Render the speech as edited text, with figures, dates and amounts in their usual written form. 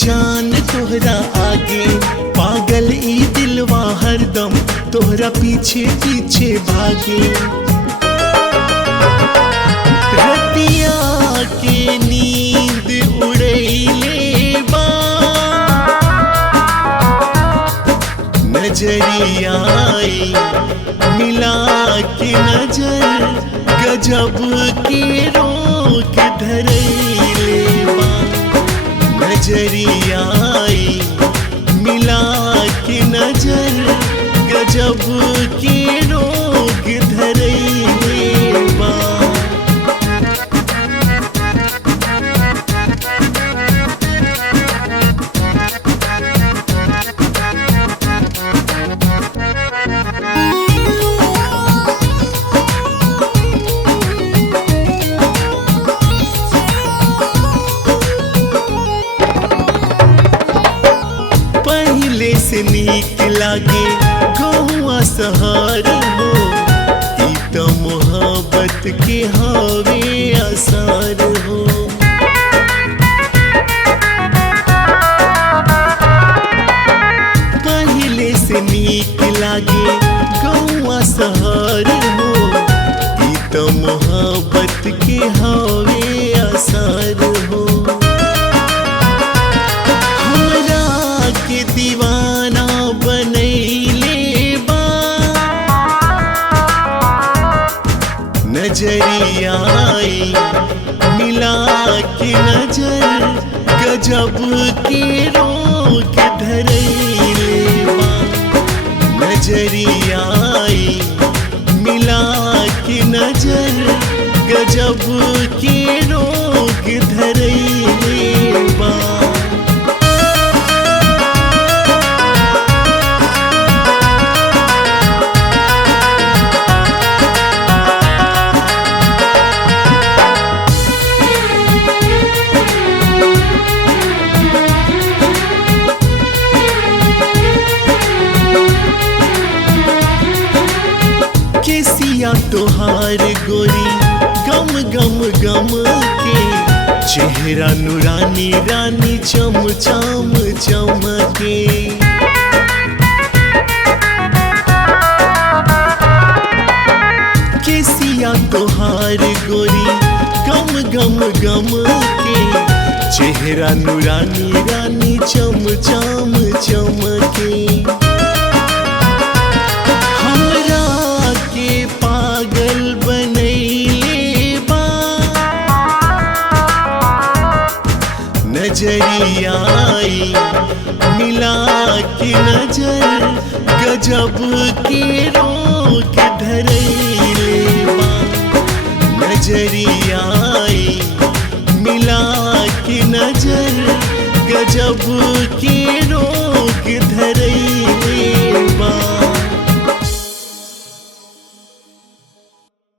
जान तोहरा आगे, पागल ई दिलवा हरदम तोहरा पीछे पीछे भागे। रतिया के नींद उड़ैले बा, नजरिया मिला के नजर गजब के रोक धरैले बा। नजरिया मिला के नजर गजब के रोक धरैले बा। पहले से नीक लागे गौआ शहर हो, ई तो मोहब्बत के हवे असर हो। पहले से नीक लागे गौआ शहर हो, ई तो मोहब्बत के हवे असर हो। के दीवाना बनैले बा, नजरिया मिला के नजर गजब के रोक धरैले बा। नजरिया मिला के नजर गजब के रोक धरैले बा। केसिया तोहार गोरी गम गम गम के, चेहरा नूरानी रानी चम चम चमके। केसिया तोहार गोरी गम गम गम के, चेहरा नूरानी रानी चम चम चमके। पागल बनैले बा, नजरिया मिला के नजर गजब के रोक धरैले बा। नजरिया